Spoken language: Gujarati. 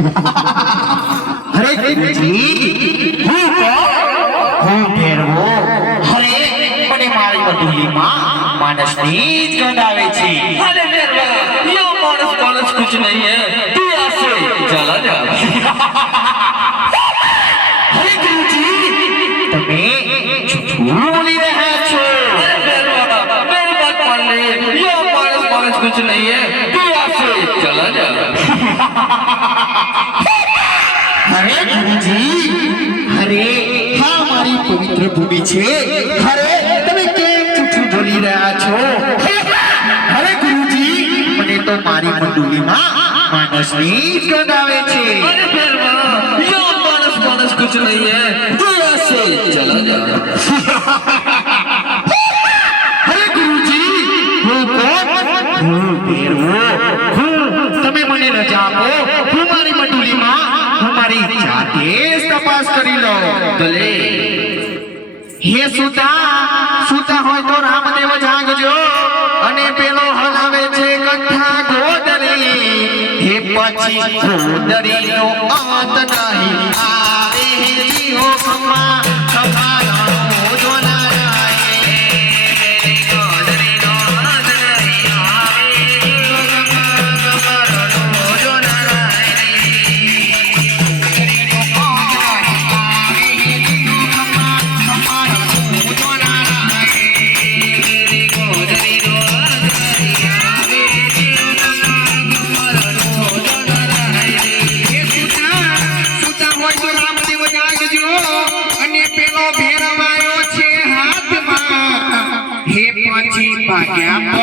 અરે ગુરુજી હું ફેરવો અરે મને મારી બદલીમાં માનસની જ ગંધ આવે છે अरे मेरवा ये मानस मानस कुछ नहीं है तू यहाँ से चला जा અરે ગુરુજી તમે જૂઠું બોલી રહ્યા છો अरे मेरवा मेरी बात मान ले ये मानस मानस कुछ नहीं है तू यहाँ से चला जा અરે ગુરુજી અરે હા મારી પવિત્ર ભૂમિ છે અરે તમે કેમ જૂઠું બોલી રહ્યા છો અરે ગુરુજી મને તો મારી મંડળીમાં માનસની જ ગંધ આવે છે अरे मेरवा ये मानस मानस कुछ नहीं है तू यहाँ से चला जा અરે ગુરુજી હું કોણ હું ફેરવો તમે મને રજા આપો હું મારી મંડળીમાં હું મારી જાતે જ તપાસ કરી લઉં ભલે હે સુતા હોય તો રામદેવ જાગજો અને પેલો હલાવે છે કંઠા ગોદરી હે પછી ગોદરીનો અંત નહીં આવે જીવો ખમા ખમાનો જોનારાય ગોદરીનો અંત નહીં આવે જીવો ખમા ખમાનો ભાગ્યા